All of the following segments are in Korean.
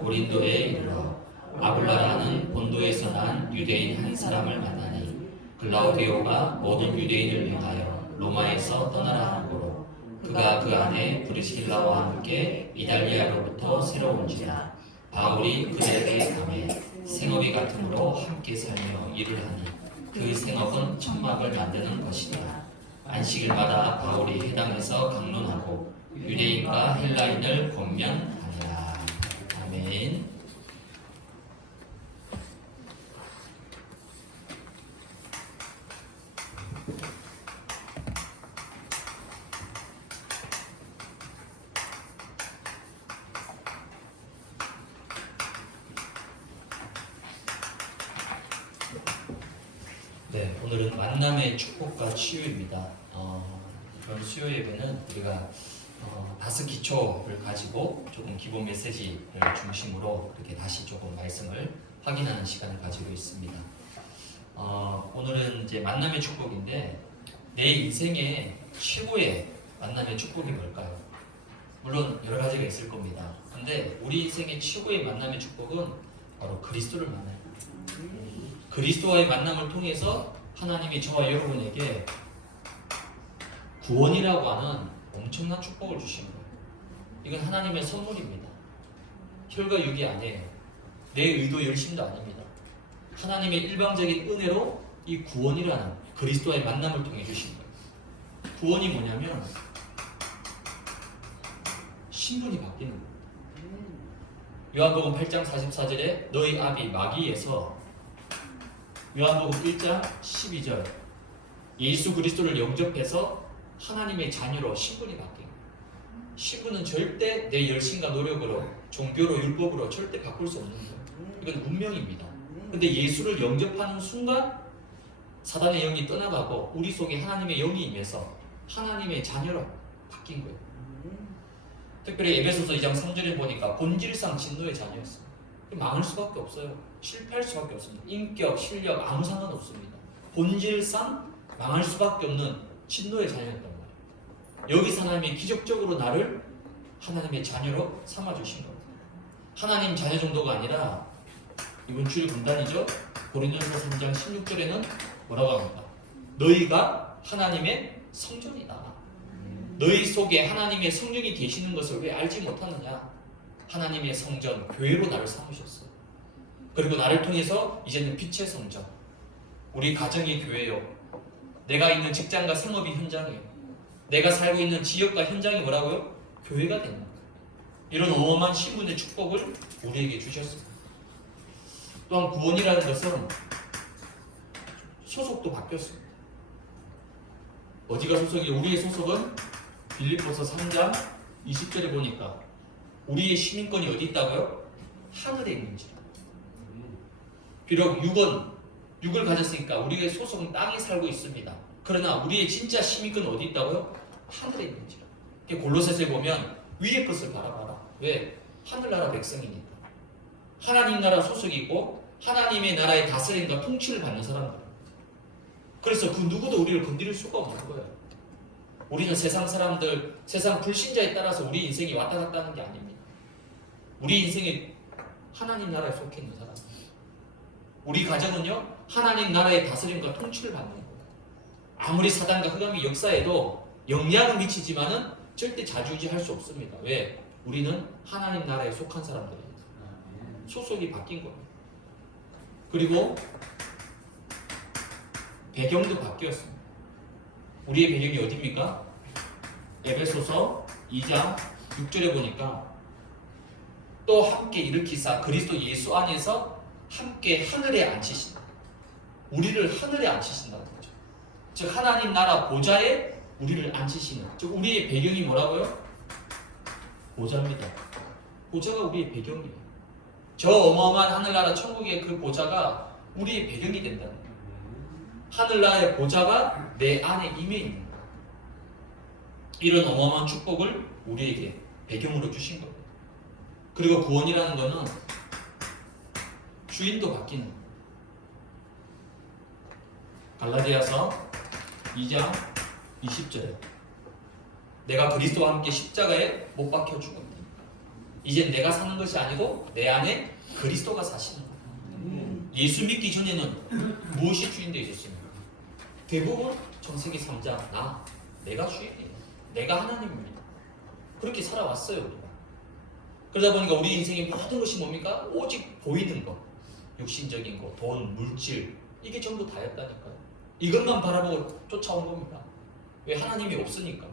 고린도에 이르러 아굴라라는 본도에서 난 유대인 한 사람을 만나니 글라우디오가 모든 유대인을 명하여 로마에서 떠나라 하므로 그가 그 안에 브리스길라와 함께 이달리아로부터 새로 온지라 바울이 그들에게 감해 생업이 같으므로 함께 살며 일을 하니 그 생업은 천막을 만드는 것이니라. 안식일마다 바울이 회당에서 강론하고 유대인과 헬라인을 권면하니라. 아멘. 네, 오늘은 만남의 축복과 치유입니다. 이번 수요 예배는 우리가 다섯 기초를 가지고 조금 기본 메시지를 중심으로 이렇게 다시 조금 말씀을 확인하는 시간을 가지고 있습니다. 오늘은 이제 만남의 축복인데 내 인생의 최고의 만남의 축복이 뭘까요? 물론 여러 가지가 있을 겁니다. 근데 우리 인생의 최고의 만남의 축복은 바로 그리스도를 만나요. 그리스도와의 만남을 통해서 하나님이 저와 여러분에게 구원이라고 하는 엄청난 축복을 주시는 거예요. 이건 하나님의 선물입니다. 혈과 육이 아니에요. 내 의도 열심도 아닙니다. 하나님의 일방적인 은혜로 이 구원이라는 그리스도와의 만남을 통해 주신 거예요. 구원이 뭐냐면 신분이 바뀌는 거예요. 요한복음 8장 44절에 너희 아비 마귀에서 요한복음 1장 12절 예수 그리스도를 영접해서 하나님의 자녀로 신분이 바뀐 거예요. 신분은 절대 내 열심과 노력으로 종교로 율법으로 절대 바꿀 수 없는 거예요. 이건 운명입니다. 근데 예수를 영접하는 순간 사단의 영이 떠나가고 우리 속에 하나님의 영이 임해서 하나님의 자녀로 바뀐 거예요. 특별히 에베소서 2장 3절에 보니까 본질상 진노의 자녀였어요. 망할 수밖에 없어요. 실패할 수밖에 없습니다. 인격, 실력 아무 상관없습니다. 본질상 망할 수밖에 없는 진노의 자녀였단 말이에요. 여기서 하나님이 기적적으로 나를 하나님의 자녀로 삼아주신 겁니다. 하나님 자녀 정도가 아니라 이번 주일 본단이죠. 고린도서 3장 16절에는 뭐라고 합니까? 너희가 하나님의 성전이다. 너희 속에 하나님의 성령이 계시는 것을 왜 알지 못하느냐? 하나님의 성전, 교회로 나를 삼으셨어요. 그리고 나를 통해서 이제는 빛의 성전, 우리 가정이 교회요. 내가 있는 직장과 생업이 현장이에요. 내가 살고 있는 지역과 현장이 뭐라고요? 교회가 되는 거예요. 이런 어마어마한 신분의 축복을 우리에게 주셨습니다. 또한 구원이라는 것은 소속도 바뀌었습니다. 어디가 소속이에요? 우리의 소속은 빌립보서 3장 20절에 보니까 우리의 시민권이 어디 있다고요? 하늘에 있는지라. 비록 육을 가졌으니까 우리의 소속은 땅에 살고 있습니다. 그러나 우리의 진짜 시민권은 어디 있다고요? 하늘에 있는지라. 골로새서에 보면 위의 것을 바라봐라. 왜? 하늘나라 백성이니까. 하나님 나라 소속이고 하나님의 나라의 다스림과 통치를 받는 사람들. 그래서 그 누구도 우리를 건드릴 수가 없는 거예요. 우리는 세상 사람들, 세상 불신자에 따라서 우리 인생이 왔다 갔다 하는 게 아닙니다. 우리 인생이 하나님 나라에 속해 있는 사람. 우리 가정은요, 하나님 나라의 다스림과 통치를 받는 거예요. 아무리 사단과 흑암이 역사에도 영향을 미치지만은 절대 좌지우지할 수 없습니다. 왜? 우리는 하나님 나라에 속한 사람들입니다. 소속이 바뀐 거예요. 그리고 배경도 바뀌었습니다. 우리의 배경이 어디입니까? 에베소서 2장 6절에 보니까 또 함께 일으키사 그리스도 예수 안에서 함께 하늘에 앉히신다. 우리를 하늘에 앉히신다는 거죠. 즉 하나님 나라 보좌에 우리를 앉히시는, 즉 우리의 배경이 뭐라고요? 보좌입니다. 보좌가 우리의 배경이에요. 저 어마어마한 하늘나라 천국의 그 보좌가 우리의 배경이 된다는 거예요. 하늘나라의 보좌가 내 안에 임해 있는 거예요. 이런 어마어마한 축복을 우리에게 배경으로 주신 겁니다. 그리고 구원이라는 것은 주인도 바뀌는 거예요. 갈라디아서 2장 20절에 내가 그리스도와 함께 십자가에 못 박혀 죽었다. 이제 내가 사는 것이 아니고 내 안에 그리스도가 사시는 거예요. 예수 믿기 전에는 무엇이 주인 되셨습니까? 대부분 창세기 3장 내가 주인이에요. 내가 하나님입니다. 그렇게 살아왔어요. 우리가. 그러다 보니까 우리 인생의 모든 것이 뭡니까? 오직 보이는 것, 육신적인 것, 돈, 물질, 이게 전부 다였다니까요. 이것만 바라보고 쫓아온 겁니다. 왜? 하나님이 없으니까.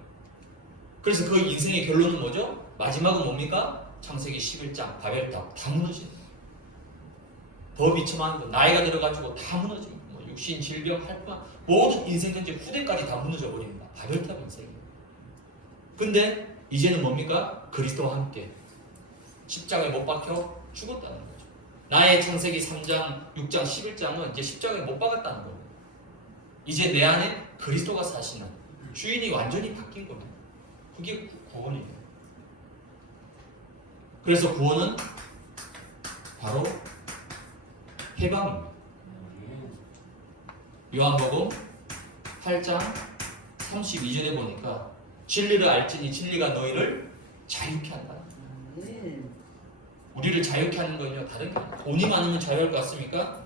그래서 그 인생의 결론은 뭐죠? 마지막은 뭡니까? 창세기 11장 바벨탑 다 무너지는 거예요. 더 비참한 거, 나이가 들어가지고 다 무너집니다. 뭐 육신, 질병, 할뿐 모든 인생 전체 후대까지 다 무너져 버립니다. 바벨탑 인생이에요. 근데 이제는 뭡니까? 그리스도와 함께 십자가에 못 박혀 죽었다는 거죠. 나의 창세기 3장, 6장, 11장은 이제 십자가에 못 박았다는 거예요. 이제 내 안에 그리스도가 사시는 주인이 완전히 바뀐 겁니다. 그게 구원이에요. 그래서 구원은 바로 해방입니다. 요한복음 8장 32절에 보니까 진리를 알지니 진리가 너희를 자유케 한다. 우리를 자유케 하는 거는요, 다른 게 아니에요. 돈이 많으면 자유할 것 같습니까?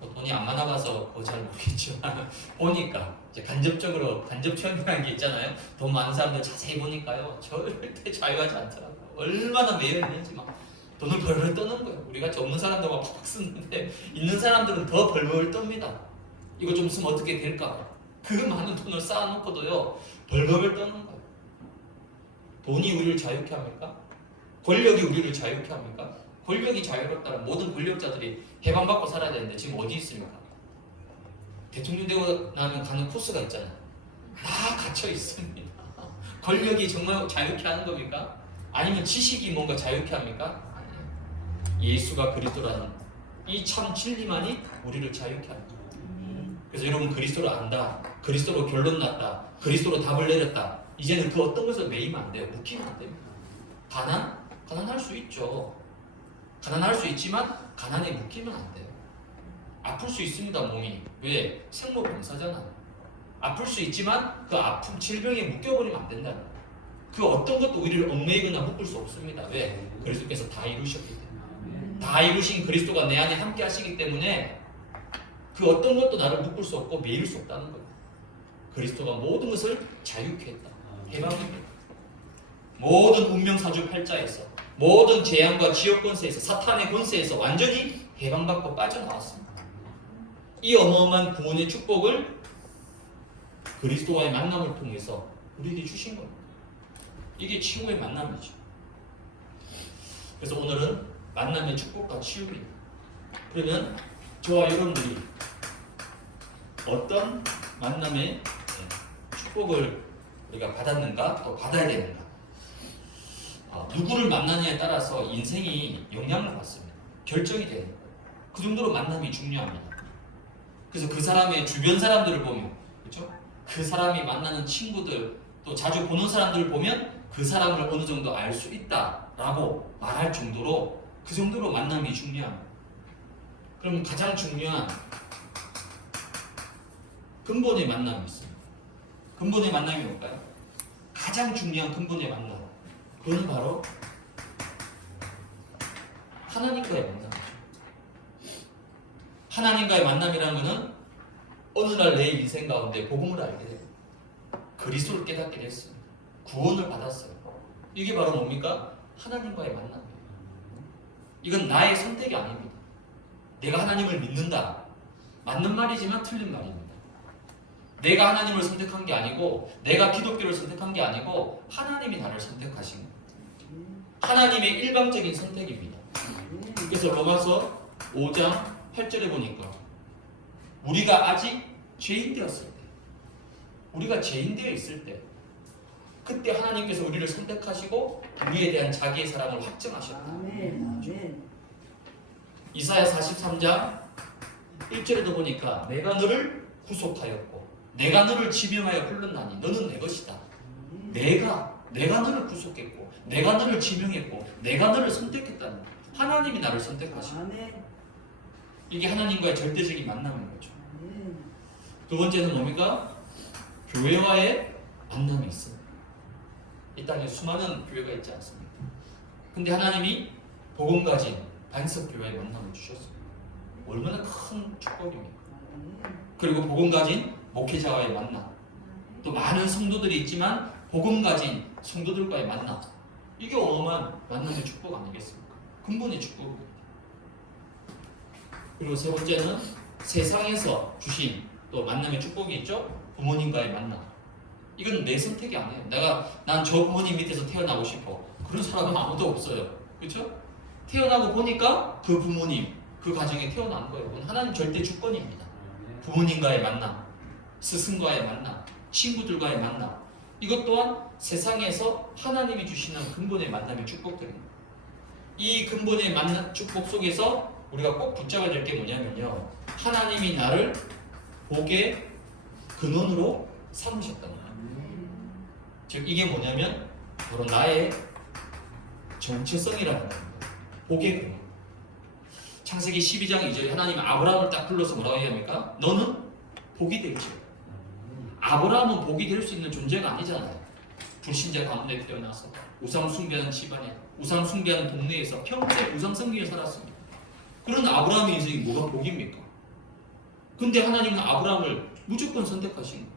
돈이 안 많아봐서 잘 모르겠지만 보니까 이제 간접 체험이라는 게 있잖아요. 돈 많은 사람들 자세히 보니까요, 절대 자유하지 않더라고요. 얼마나 매여 있는지 막 돈을 벌벌 떠는 거예요. 우리가 없는 사람들만 팍팍 쓰는데 있는 사람들은 더 벌벌 떱니다. 이거 좀 쓰면 어떻게 될까? 그 많은 돈을 쌓아놓고도요, 벌벌 떠는 거예요. 돈이 우리를 자유케 합니까? 권력이 우리를 자유케 합니까? 권력이 자유롭다면 모든 권력자들이 해방받고 살아야 되는데 지금 어디 있습니까? 대통령 되고 나면 가는 코스가 있잖아요. 다 갇혀 있습니다. 권력이 정말 자유케 하는 겁니까? 아니면 지식이 뭔가 자유케 합니까? 아니에요. 예수가 그리스도라는 이 참 진리만이 우리를 자유케 합니다. 그래서 여러분 그리스도를 안다, 그리스도로 결론 났다, 그리스도로 답을 내렸다. 이제는 그 어떤 것을 매이면 안 돼요. 묶이면 안 됩니다. 가난할 수 있죠. 가난할 수 있지만 가난에 묶이면 안 돼요. 아플 수 있습니다, 몸이. 왜? 생로병사잖아요. 아플 수 있지만 그 아픔, 질병에 묶여버리면 안 된다는 거예요. 그 어떤 것도 우리를 얽매이거나 묶을 수 없습니다. 왜? 그리스도께서 다 이루셨기 때문에. 다 이루신 그리스도가 내 안에 함께 하시기 때문에 그 어떤 것도 나를 묶을 수 없고 매일 수 없다는 거예요. 그리스도가 모든 것을 자유케 했다. 해방입니다. 모든 운명사주 팔자에서, 모든 재앙과 지역 권세에서, 사탄의 권세에서 완전히 해방받고 빠져나왔습니다. 이 어마어마한 구원의 축복을 그리스도와의 만남을 통해서 우리에게 주신 겁니다. 이게 친구의 만남이죠. 그래서 오늘은 만남의 축복과 치유입니다. 그러면 저와 여러분들이 어떤 만남의 축복을 우리가 받았는가, 또 받아야 되는가, 누구를 만나느냐에 따라서 인생이 영향을 받습니다. 결정이 되는 거예요. 그 정도로 만남이 중요합니다. 그래서 그 사람의 주변 사람들을 보면, 그렇죠? 그 사람이 만나는 친구들, 또 자주 보는 사람들을 보면 그 사람을 어느 정도 알 수 있다라고 말할 정도로, 그 정도로 만남이 중요합니다. 그럼 가장 중요한 근본의 만남이 있습니다. 근본의 만남이 뭘까요? 가장 중요한 근본의 만남, 그건 바로 하나님과의 만남이죠. 하나님과의 만남이라는 것은 어느 날 내 인생 가운데 복음을 알게 되고 그리스도를 깨닫게 됐습니다. 구원을 받았어요. 이게 바로 뭡니까? 하나님과의 만남이에요. 이건 나의 선택이 아닙니다. 내가 하나님을 믿는다, 맞는 말이지만 틀린 말입니다. 내가 하나님을 선택한 게 아니고, 내가 기독교를 선택한 게 아니고, 하나님이 나를 선택하신 거예요. 하나님의 일방적인 선택입니다. 그래서 로마서 5장 8절에 보니까 우리가 아직 죄인 되었을 때, 우리가 죄인 되어 있을 때, 그때 하나님께서 우리를 선택하시고 우리에 대한 자기의 사랑을 확증하셨다. 이사야 43장 1절에도 보니까 내가 너를 구속하였고 내가 너를 지명하여 불렀나니 너는 내 것이다. 내가 너를 구속했고 내가 너를 지명했고 내가 너를 선택했다는 거예요. 하나님이 나를 선택하시고, 이게 하나님과의 절대적인 만남인 거죠. 두 번째는 뭡니까? 교회와의 만남이 있습니다. 이 땅에 수많은 교회가 있지 않습니까? 근데 하나님이 복음 가진 반석교회의 만남을 주셨어요. 얼마나 큰 축복입니까? 그리고 복음 가진 목회자와의 만남, 또 많은 성도들이 있지만 복음 가진 성도들과의 만남, 이게 어마어마한 만남의 축복 아니겠습니까? 근본의 축복입니다. 그리고 세 번째는 세상에서 주신 또 만남의 축복이 있죠. 부모님과의 만남. 이건 내 선택이 아니에요. 난 저 부모님 밑에서 태어나고 싶어. 그런 사람은 아무도 없어요. 그렇죠? 태어나고 보니까 그 부모님, 그 가정에 태어난 거예요. 그건 하나님 절대 주권입니다. 부모님과의 만남, 스승과의 만남, 친구들과의 만남, 이것 또한 세상에서 하나님이 주시는 근본의 만남의 축복들입니다. 이 근본의 만남 축복 속에서 우리가 꼭 붙잡아야 될 게 뭐냐면요, 하나님이 나를 복의 근원으로 삼으셨다는 거예요. 즉 이게 뭐냐면 바로 나의 정체성이라는 겁니다. 복의 근원. 창세기 12장 2절에 하나님은 아브라함을 딱 불러서 뭐라고 얘기합니까? 너는 복이 될지어다. 아브라함은 복이 될 수 있는 존재가 아니잖아요. 불신자 가운데 태어나서 우상 숭배하는 집안에, 우상 숭배하는 동네에서 평생 우상 섬기며 살았습니다. 그런 아브라함의 인생이 뭐가 복입니까? 근데 하나님은 아브라함을 무조건 선택하신 거예요.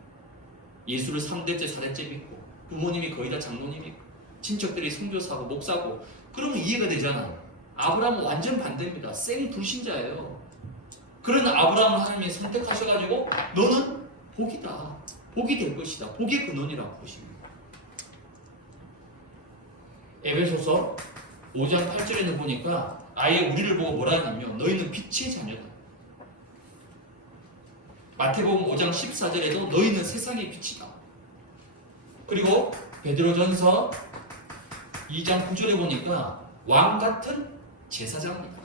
예수를 3대째 4대째 믿고 부모님이 거의 다 장로님이고 친척들이 선교사고 목사고, 그러면 이해가 되잖아요. 아브라함은 완전 반대입니다. 생 불신자예요. 그런 아브라함을 하나님이 선택하셔가지고 너는 복이다, 복이 될 것이다, 복의 근원이라고 보십니다. 에베소서 5장 8절에는 보니까 아예 우리를 보고 뭐라 하냐면 너희는 빛의 자녀다. 마태복음 5장 14절에도 너희는 세상의 빛이다. 그리고 베드로전서 2장 9절에 보니까 왕 같은 제사장이다.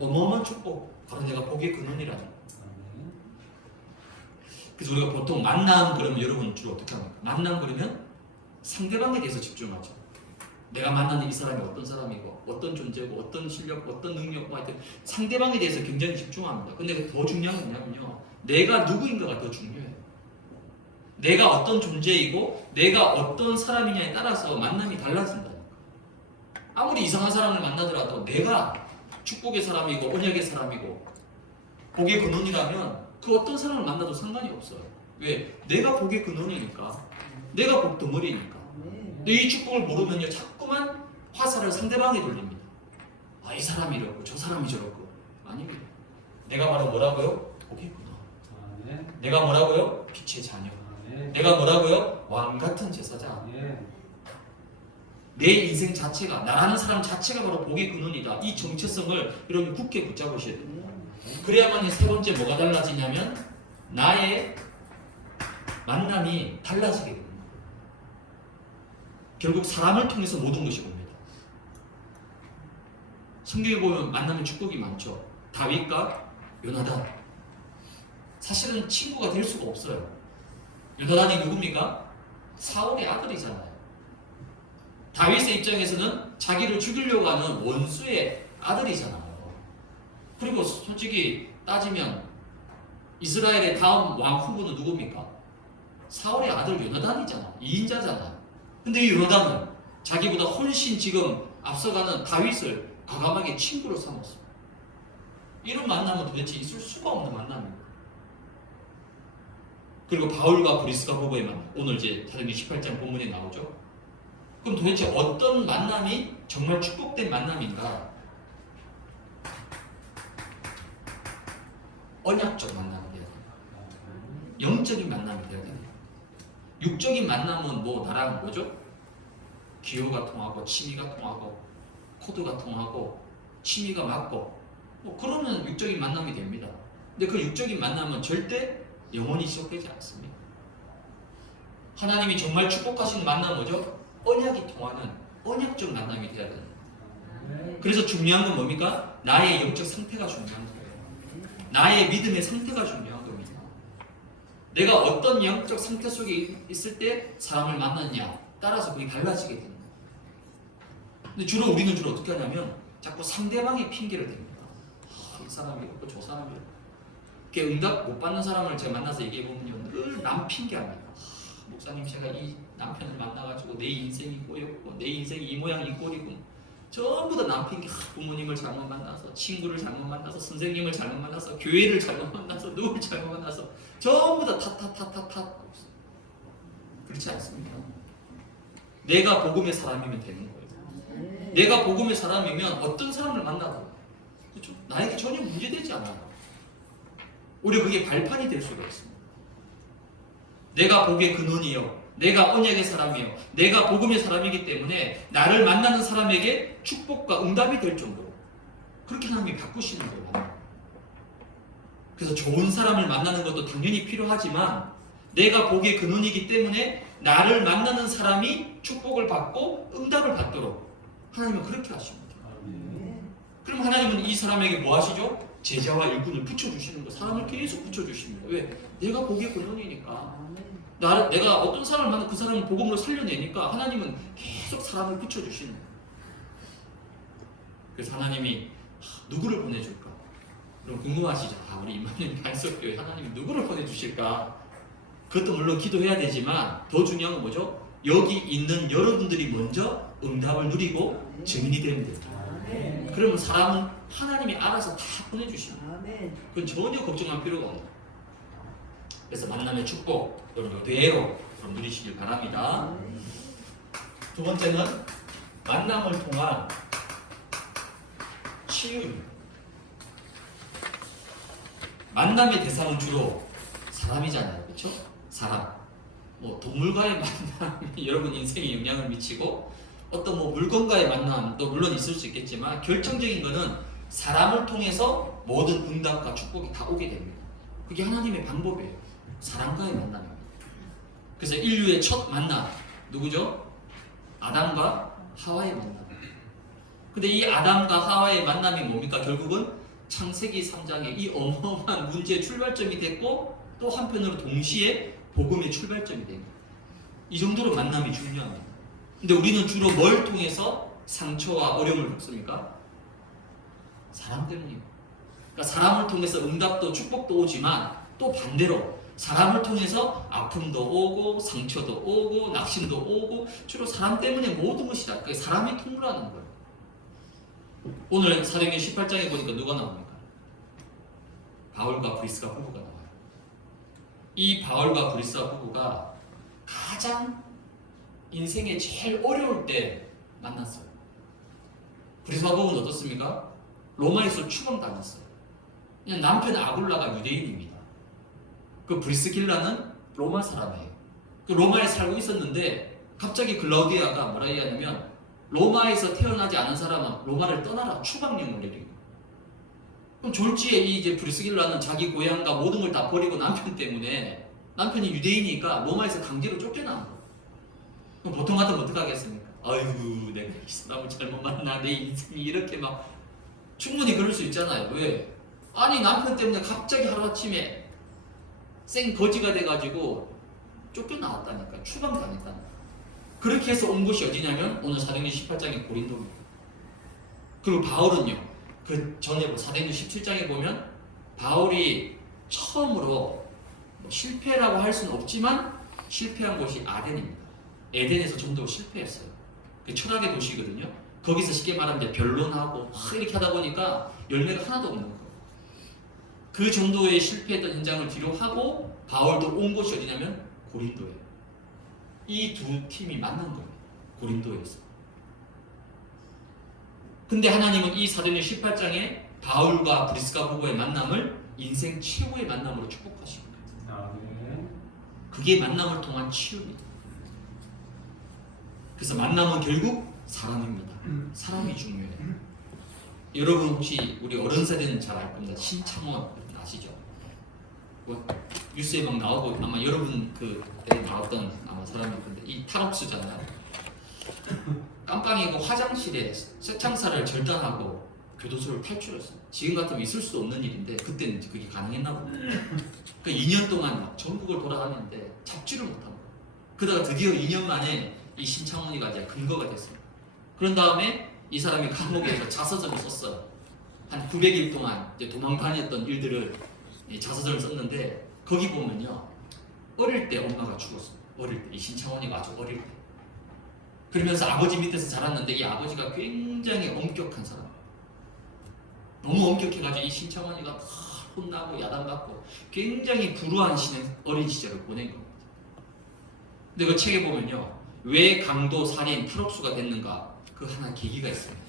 어마어마한 축복, 바로 내가 복의 근원이라는. 그래서 우리가 보통 만남 그러면 여러분 주로 어떻게 합니까? 만남 그러면 상대방에 대해서 집중하죠. 내가 만나는 이 사람이 어떤 사람이고 어떤 존재고 어떤 실력, 어떤 능력, 하여튼 상대방에 대해서 굉장히 집중합니다. 근데 더 중요한 건 뭐냐면요, 내가 누구인가가 더 중요해요. 내가 어떤 존재이고 내가 어떤 사람이냐에 따라서 만남이 달라진다. 아무리 이상한 사람을 만나더라도 내가 축복의 사람이고 언약의 사람이고 복의 근원이라면 그 어떤 사람을 만나도 상관이 없어요. 왜? 내가 복의 근원이니까, 내가 복 덩어리니까. 근데 이 축복을 모르면요, 자꾸만 화살을 상대방에 돌립니다. 아, 이 사람이 이렇고 저 사람이 저렇고. 아닙니다. 내가 바로 뭐라고요? 복의 근원. 내가 뭐라고요? 빛의 자녀. 내가 뭐라고요? 왕 같은 제사장. 내 인생 자체가, 나라는 사람 자체가 바로 복의 근원이다. 이 정체성을 여러분 굳게 붙잡으셔야 됩니다. 그래야만 이 세 번째 뭐가 달라지냐면 나의 만남이 달라지게 됩니다. 결국 사람을 통해서 모든 것이 옵니다. 성경에 보면 만남의 축복이 많죠. 다윗과 요나단. 사실은 친구가 될 수가 없어요. 요나단이 누굽니까? 사울의 아들이잖아요. 다윗의 입장에서는 자기를 죽이려고 하는 원수의 아들이잖아요. 그리고 솔직히 따지면 이스라엘의 다음 왕 후보는 누굽니까? 사울의 아들 요나단이잖아. 2인자잖아. 근데 이 요나단은 자기보다 훨씬 지금 앞서가는 다윗을 과감하게 친구로 삼았어. 이런 만남은 도대체 있을 수가 없는 만남입니다. 그리고 바울과 브리스가 부부의 만남, 오늘 이제 사도행전 18장 본문에 나오죠. 그럼 도대체 어떤 만남이 정말 축복된 만남인가? 언약적 만남이 돼야 됩니다. 영적인 만남이 돼야 됩니다. 육적인 만남은 뭐 나랑 뭐죠? 기호가 통하고 취미가 통하고 코드가 통하고 취미가 맞고 뭐 그러면 육적인 만남이 됩니다. 근데 그 육적인 만남은 절대 영원히 지속되지 않습니다. 하나님이 정말 축복하시는 만남 뭐죠? 언약이 통하는 언약적 만남이 돼야 됩니다. 그래서 중요한 건 뭡니까? 나의 영적 상태가 중요한 거예요. 나의 믿음의 상태가 중요한 겁니다. 내가 어떤 영적 상태 속에 있을 때 사람을 만났냐 따라서 그게 달라지게 됩니다. 근데 우리는 주로 어떻게 하냐면 자꾸 상대방의 핑계를 댑니다. 이 사람이 이렇고 저 사람이 이렇고. 응답 못 받는 사람을 제가 만나서 얘기해보면요, 늘 남 핑계합니다. 목사님, 제가 이 남편을 만나가지고 내 인생이 꼬였고 내 인생이 이 모양 이 꼴이고 전부 다 남 핑계. 부모님을 잘못 만나서, 친구를 잘못 만나서, 선생님을 잘못 만나서, 교회를 잘못 만나서, 누굴 잘못 만나서 전부 다 탓. 그렇지 않습니까? 내가 복음의 사람이면 되는 거예요. 내가 복음의 사람이면 어떤 사람을 만나도 그렇죠? 나에게 전혀 문제되지 않아요. 오히려 그게 발판이 될 수가 있습니다. 내가 복의 근원이요, 내가 언약의 사람이요, 내가 복음의 사람이기 때문에 나를 만나는 사람에게 축복과 응답이 될 정도로 그렇게 하나님이 바꾸시는 거예요. 그래서 좋은 사람을 만나는 것도 당연히 필요하지만 내가 복의 근원이기 때문에 나를 만나는 사람이 축복을 받고 응답을 받도록 하나님은 그렇게 하십니다. 그럼 하나님은 이 사람에게 뭐 하시죠? 제자와 일꾼을 붙여주시는 거, 사람을 계속 붙여주십니다. 왜? 내가 복의 근원이니까. 내가 어떤 사람을 만나 그 사람을 복음으로 살려내니까 하나님은 계속 사람을 붙여주시는 거예요. 그래서 하나님이 누구를 보내줄까? 그럼 궁금하시죠? 우리 임마누엘 단석교회 하나님이 누구를 보내주실까? 그것도 물론 기도해야 되지만 더 중요한 건 뭐죠? 여기 있는 여러분들이 먼저 응답을 누리고 증인이 되면 됩니다. 그러면 사람은 하나님이 알아서 다 보내주십니다. 그건 전혀 걱정할 필요가 없어요. 그래서 만남의 축복 여러분 그대로 누리시길 바랍니다. 두 번째는 만남을 통한 치유입니다. 만남의 대상은 주로 사람이잖아요, 그렇죠? 사람. 뭐 동물과의 만남이 여러분 인생에 영향을 미치고 어떤 뭐 물건과의 만남도 물론 있을 수 있겠지만 결정적인 것은 사람을 통해서 모든 응답과 축복이 다 오게 됩니다. 그게 하나님의 방법이에요. 사람과의 만남입니다. 그래서 인류의 첫 만남 누구죠? 아담과 하와의 만남. 근데 이 아담과 하와의 만남이 뭡니까? 결국은 창세기 3장의 이 어마어마한 문제의 출발점이 됐고 또 한편으로 동시에 복음의 출발점이 됩니다. 이 정도로 만남이 중요합니다. 근데 우리는 주로 뭘 통해서 상처와 어려움을 겪습니까? 사람 때문이에요. 그러니까 사람을 통해서 응답도 축복도 오지만 또 반대로 사람을 통해서 아픔도 오고 상처도 오고 낙심도 오고 주로 사람 때문에 모든 것이 다 사람이 통로라는 거예요. 오늘 사도행전 18장에 보니까 누가 나옵니까? 바울과 브리스가 부부가 나와요. 이 바울과 브리스가 부부가 가장 인생에 제일 어려울 때 만났어요. 브리스가 부부는 어떻습니까? 로마에서 추방당했어요. 그냥 남편 아굴라가 유대인입니다. 그 브리스길라는 로마 사람이에요. 그 로마에 살고 있었는데 갑자기 글라우디아가 뭐라 얘기하냐면 로마에서 태어나지 않은 사람은 로마를 떠나라 추방령을 내리고. 그럼 졸지에 이제 브리스길라는 자기 고향과 모든 걸 다 버리고 남편 때문에 남편이 유대인이니까 로마에서 강제로 쫓겨나는 거예요. 그럼 보통 같으면 어떡하겠습니까? 아이고 내가 이 사람을 잘못 만나 내 인생이 이렇게 막 충분히 그럴 수 있잖아요. 왜? 아니 남편 때문에 갑자기 하루아침에 생 거지가 돼가지고 쫓겨나왔다니까 추방당했다니까. 그렇게 해서 온 곳이 어디냐면 오늘 사도행전 18장의 고린도입니다. 그리고 바울은요 그 전에 사도행전 17장에 보면 바울이 처음으로 실패라고 할 수는 없지만 실패한 곳이 아덴입니다. 에덴에서 전도 실패했어요. 그 철학의 도시거든요. 거기서 쉽게 말하면 이제 변론하고 막 이렇게 하다 보니까 열매가 하나도 없는 거예요. 그 정도의 실패했던 현장을 뒤로 하고 바울도 온 곳이 어디냐면 고린도예요. 이 두 팀이 만난 거예요. 고린도에서. 근데 하나님은 이 사도행전 18장에 바울과 브리스가 부부의 만남을 인생 최고의 만남으로 축복하신 거예요. 그게 만남을 통한 치유입니다. 그래서 만남은 결국 사람입니다. 사람이 중요해요. 여러분 혹시 우리 어른 세대는 잘 알 겁니다. 신창원 아시죠? 뭐 뉴스에 막 나오고 아마 여러분 그때 나왔던 아마 사람일 건데 이 탈옥수잖아요. 깜빵이고 화장실에 세창살을 절단하고 교도소를 탈출했어요. 지금 같으면 있을 수 없는 일인데 그때는 그게 가능했나 보다. 그러니까 2년 동안 막 전국을 돌아다녔는데 잡지를 못한 거예요. 그러다가 드디어 2년 만에 이 신창원이가 이제 근거가 됐어요. 그런 다음에 이 사람이 감옥에서 자서전을 썼어요. 한 900일 동안 이제 도망 다녔던 일들을 자서전을 썼는데 거기 보면요 어릴 때 엄마가 죽었어요. 어릴 때 이 신창원이가 아주 어릴 때 그러면서 아버지 밑에서 자랐는데 이 아버지가 굉장히 엄격한 사람. 너무 엄격해가지고 이 신창원이가 다 혼나고 야단받고 굉장히 불우한 어린 시절을 보낸 겁니다. 근데 그 책에 보면요, 왜 강도, 살인, 탈옥수가 됐는가, 그 하나 계기가 있습니다.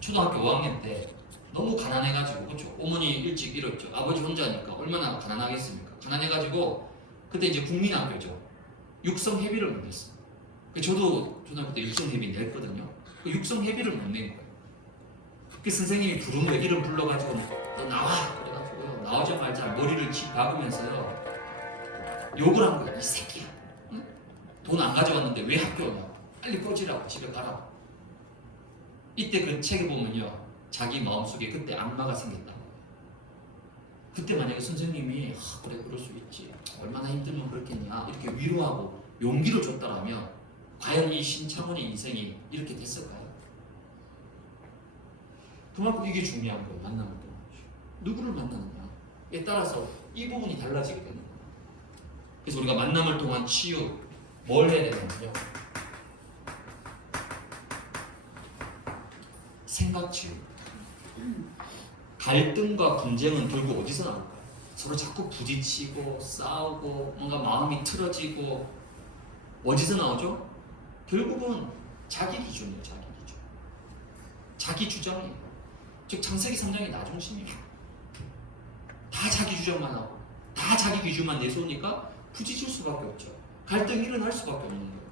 초등학교 5학년 때 너무 가난해가지고, 그렇죠? 어머니 일찍 잃었죠. 아버지 혼자니까 얼마나 가난하겠습니까? 가난해가지고 그때 이제 국민학교죠. 육성회비를 못 냈어요. 저도 초등학교 때 육성회비 냈거든요. 그 육성회비를 못 낸 거예요. 그 선생님이 부른 거 이름 불러가지고 너 나와 그래가지고요, 나오자마자 머리를 칩 박으면서요 욕을 한 거예요. 이 새끼야, 응? 돈 안 가져왔는데 왜 학교 오냐고, 빨리 꺼지라고, 집에 가라고. 이때 그 책에 보면요, 자기 마음속에 그때 악마가 생겼다. 그때 만약에 선생님이 그래 그럴 수 있지, 얼마나 힘들면 그렇겠냐 이렇게 위로하고 용기를 줬다라면 과연 이 신창원의 인생이 이렇게 됐을까요? 그만큼 이게 중요한 거예요. 만남을 통한 누구를 만나느냐에 따라서 이 부분이 달라지게 되는 거예요. 그래서 우리가 만남을 통한 치유 뭘 해야 되냐면요, 생각 치유. 갈등과 분쟁은 결국 어디서 나올까요? 서로 자꾸 부딪히고 싸우고 뭔가 마음이 틀어지고 어디서 나오죠? 결국은 자기 기준이에요. 자기 기준, 자기 주장이에요. 즉 창세기 3장의 나 중심이에요. 다 자기 주장만 하고 다 자기 기준만 내세우니까 부딪힐 수밖에 없죠. 갈등이 일어날 수밖에 없는 거예요.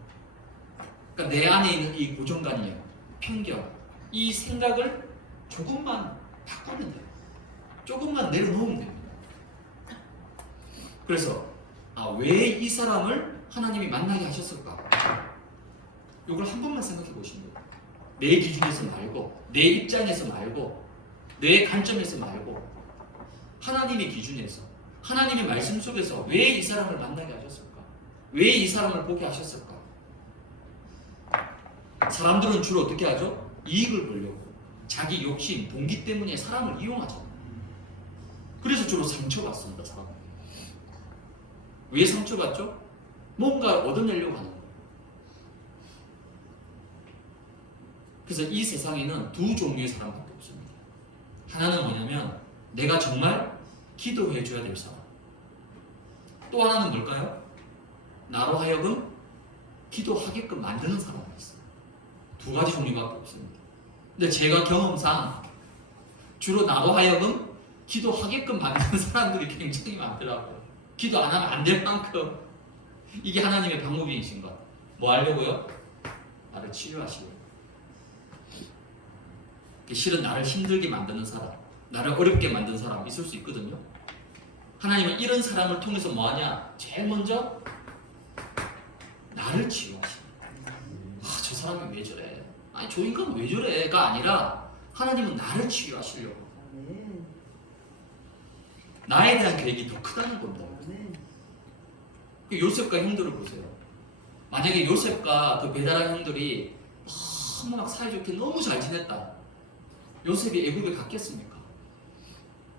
그러니까 내 안에 있는 이 고정관념, 편견, 이 생각을 조금만 바꾸면 돼요. 조금만 내려놓으면 됩니다. 그래서 왜 이 사람을 하나님이 만나게 하셨을까? 이걸 한 번만 생각해 보시면 돼요. 내 기준에서 말고, 내 입장에서 말고, 내 관점에서 말고, 하나님의 기준에서, 하나님의 말씀 속에서 왜 이 사람을 만나게 하셨을까? 왜 이 사람을 보게 하셨을까? 사람들은 주로 어떻게 하죠? 이익을 보려고, 자기 욕심, 동기 때문에 사람을 이용하잖아요. 그래서 주로 상처받습니다. 사람은. 왜 상처받죠? 뭔가 얻어내려고 하는 거예요. 그래서 이 세상에는 두 종류의 사람밖에 없습니다. 하나는 뭐냐면 내가 정말 기도해 줘야 될 사람. 또 하나는 뭘까요? 나로 하여금 기도하게끔 만드는 사람이 있어요. 두 가지 종류밖에 없습니다. 근데 제가 경험상 주로 나로 하여금 기도하게끔 만드는 사람들이 굉장히 많더라고요. 기도 안 하면 안 될 만큼. 이게 하나님의 방법이신 것. 뭐 하려고요? 나를 치유하시려고. 실은 나를 힘들게 만드는 사람, 나를 어렵게 만드는 사람 있을 수 있거든요. 하나님은 이런 사람을 통해서 뭐 하냐? 제일 먼저 나를 치유하시는. 저 사람이 왜 저래? 아니 저 인간은 왜 저래?가 아니라 하나님은 나를 치유하시려고. 나에 대한 계획이 더 크다는 겁니다. 요셉과 형들을 보세요. 만약에 요셉과 그 베드라 형들이 너무 막 사이좋게 너무 잘 지냈다. 요셉이 애굽에 갔겠습니까?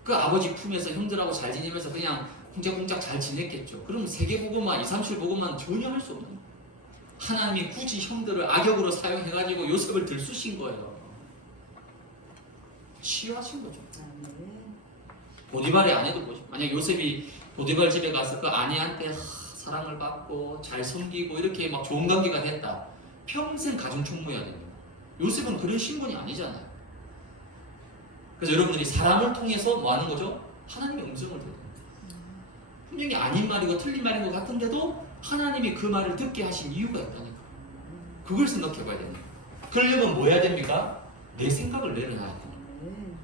그 아버지 품에서 형들하고 잘 지내면서 그냥 쿵짝쿵짝 잘 지냈겠죠. 그럼 세계복음만 237복음만 전혀 할 수 없는 거예요. 하나님이 굳이 형들을 악역으로 사용해가지고 요셉을 들쑤신 거예요. 치유하신 거죠. 보디발의 아내도 보죠. 만약 요셉이 보디발 집에 가서 그 아내한테 사랑을 받고 잘 섬기고 이렇게 막 좋은 관계가 됐다. 평생 가정 총무해야 됩니다. 요셉은 그런 신분이 아니잖아요. 그래서 여러분들이 사람을 통해서 뭐 하는 거죠? 하나님의 음성을 듣는 거예요. 분명히 아닌 말이고 틀린 말인 것 같은데도 하나님이 그 말을 듣게 하신 이유가 있다니까. 그걸 생각해 봐야 됩니다. 그러려면 뭐 해야 됩니까? 내 생각을 내려놔야 돼요.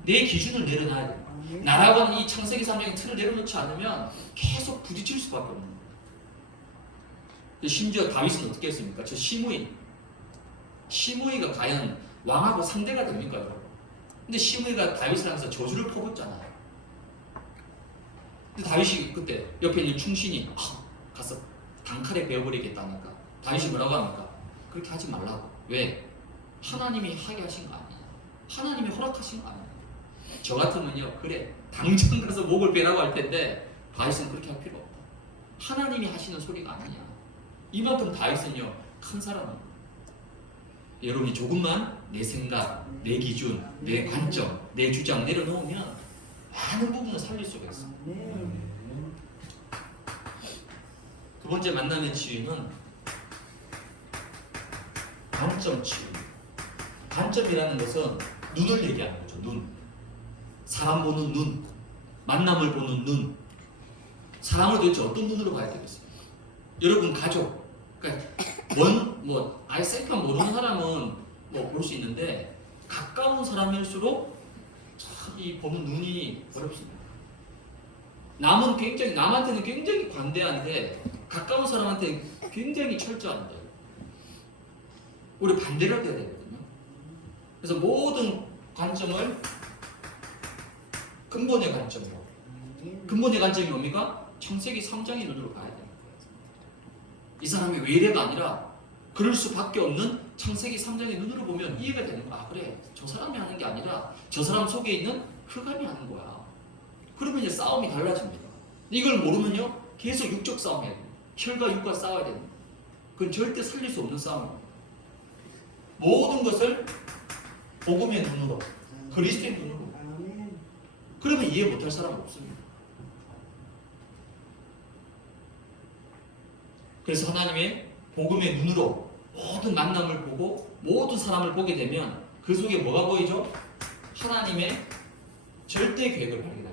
내 기준을 내려놔야 돼요. 나라고 하는 이 창세기 3장의 틀을 내려놓지 않으면 계속 부딪힐 수밖에 없는 거예요. 심지어 다윗은 어떻게 했습니까? 저 시므이가 과연 왕하고 상대가 됩니까? 근데 시므이가 다윗을 하면서 저주를 퍼붓잖아요. 근데 다윗이 그때 옆에 있는 충신이 가서 단칼에 베어버리겠다니까 다윗이 뭐라고 합니까? 그렇게 하지 말라고. 왜? 하나님이 하게 하신 거 아니야. 하나님이 허락하신 거 아니야. 저 같으면요, 그래 당장 가서 목을 베라고 할 텐데 다윗은 그렇게 할 필요 없다. 하나님이 하시는 소리가 아니냐. 이만큼 다윗은요 큰 사람입니다. 여러분이 조금만 내 생각, 내 기준, 내 관점, 내 주장 내려놓으면 많은 부분을 살릴 수가 있어. 두 번째 만남의 치유는 관점 치유. 관점이라는 것은 눈을 얘기하는 거죠. 눈. 사람 보는 눈, 만남을 보는 눈. 사람을 도대체 어떤 눈으로 봐야 되겠어요? 여러분 가족, 그러니까 아예 생판 모르는 사람은 볼 수 있는데 가까운 사람일수록 이 보는 눈이 어렵습니다. 남한테는 굉장히 관대한데 가까운 사람한테는 굉장히 철저합니다. 우리 반대로 해야 되거든요. 그래서 모든 관점을 근본의 관점으로. 근본의 관점이 뭡니까? 창세기 3장의 눈으로 봐야 되는 거예요. 이 사람이 왜 이래가 아니라 그럴 수밖에 없는 창세기 3장의 눈으로 보면 이해가 되는 거야. 아, 그래, 저 사람이 하는 게 아니라 저 사람 속에 있는 흑암이 하는 거야. 그러면 이제 싸움이 달라집니다. 이걸 모르면요 계속 육적 싸움이에요. 혈과 육과 싸워야 됩니다. 그건 절대 살릴 수 없는 싸움입니다. 모든 것을 복음의 눈으로, 그리스도의 눈으로. 그러면 이해 못할 사람은 없습니다. 그래서 하나님의 복음의 눈으로 모든 만남을 보고 모든 사람을 보게 되면 그 속에 뭐가 보이죠? 하나님의 절대 계획을 발견합니다.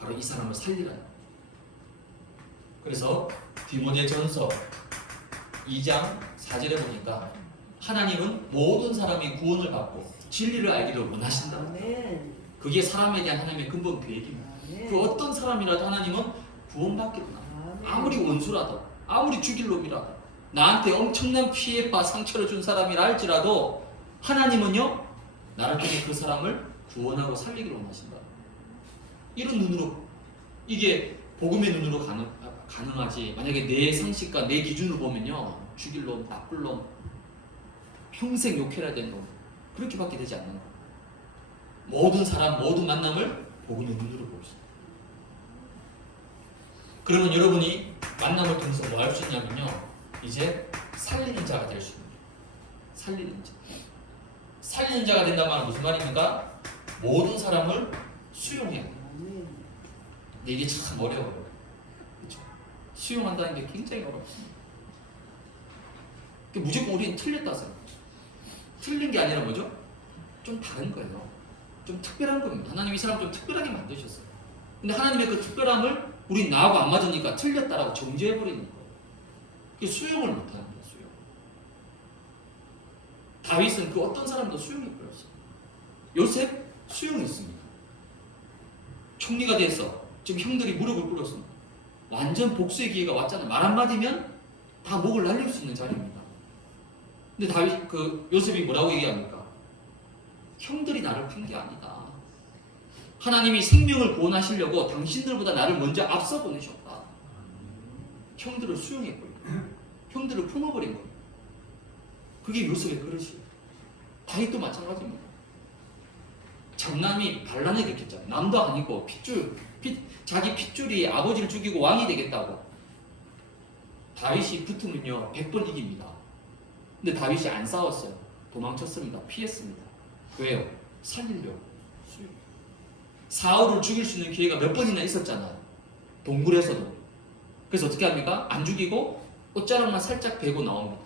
바로 이 사람을 살리라. 그래서 디모데전서 2장 4절에 보니까 하나님은 모든 사람이 구원을 받고 진리를 알기를 원하신다. 그게 사람에 대한 하나님의 근본 계획입니다. 그 어떤 사람이라도 하나님은 구원받겠구나. 아무리 원수라도, 아무리 죽일 놈이라도, 나한테 엄청난 피해와 상처를 준 사람이라 할지라도 하나님은요 나를 통해 그 사람을 구원하고 살리기를 원하신다. 이런 눈으로, 이게 복음의 눈으로 가능하지. 만약에 내 상식과 내 기준으로 보면요 죽일 놈, 나쁠 놈, 평생 욕해야 되는 놈, 그렇게밖에 되지 않는 거예요. 모든 사람, 모든 만남을 복음의 눈으로 보고 있습니다. 그러면 여러분이 만남을 통해서 뭐 할 수 있냐면요 이제 살리는 자가 될 수 있습니다. 살리는 자. 살리는 자가 된다는 말은 무슨 말입니까? 모든 사람을 수용해야 돼요. 근데 이게 참 어려워요. 그렇죠? 수용한다는 게 굉장히 어렵습니다. 무조건 우리는 틀렸다 생각해요. 틀린 게 아니라 뭐죠? 좀 다른 거예요. 좀 특별한 겁니다. 하나님이 이 사람 좀 특별하게 만드셨어요. 근데 하나님의 그 특별함을 우리 나하고 안 맞으니까 틀렸다라고 정죄해버리는 거예요. 그게 수용을 못하는 거예요. 수용. 다윗은 그 어떤 사람도 수용해버렸어요. 요셉 수용했습니다. 총리가 돼서 지금 형들이 무릎을 꿇었습니다. 완전 복수의 기회가 왔잖아요. 말 한마디면 다 목을 날릴 수 있는 자리입니다. 근데 다윗, 요셉이 뭐라고 얘기합니까? 형들이 나를 판 게 아니다. 하나님이 생명을 구원하시려고 당신들보다 나를 먼저 앞서 보내셨다. 형들을 수용해버린 거예요. 형들을 품어버린 거예요. 그게 요셉의 그릇이에요. 다윗도 마찬가지입니다. 장남이 반란을 일으켰잖아요. 남도 아니고 자기 핏줄이 아버지를 죽이고 왕이 되겠다고. 다윗이 붙으면요 100번 이깁니다. 근데 다윗이 안 싸웠어요. 도망쳤습니다. 피했습니다. 왜요? 살리려고. 사울을 죽일 수 있는 기회가 몇 번이나 있었잖아요. 동굴에서도. 그래서 어떻게 합니까? 안 죽이고 옷자락만 살짝 베고 나옵니다.